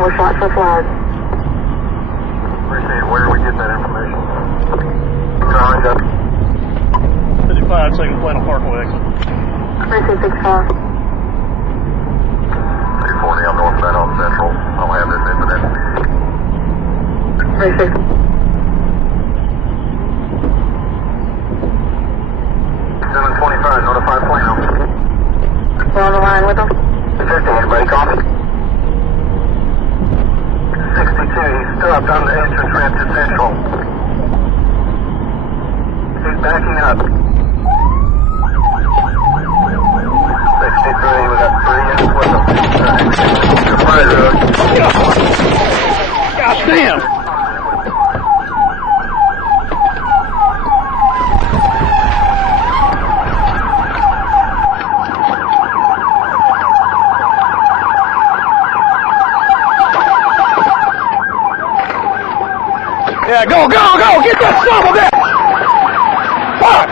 We're shot for flag. Appreciate it. Where do we get that information? Drawing up. 55, taking Plano Parkway exit. 3665. 240 on northbound on Central. I'll have this incident. 36. Notify Plano. We're on the line with them. 50, anybody call me? 62, he's stopped on the entrance ramp to Central. He's backing up. 63, we got 3 units with him. Right road. Gosh damn! Yeah, go, go, go! Get that son of a bitch! Fuck!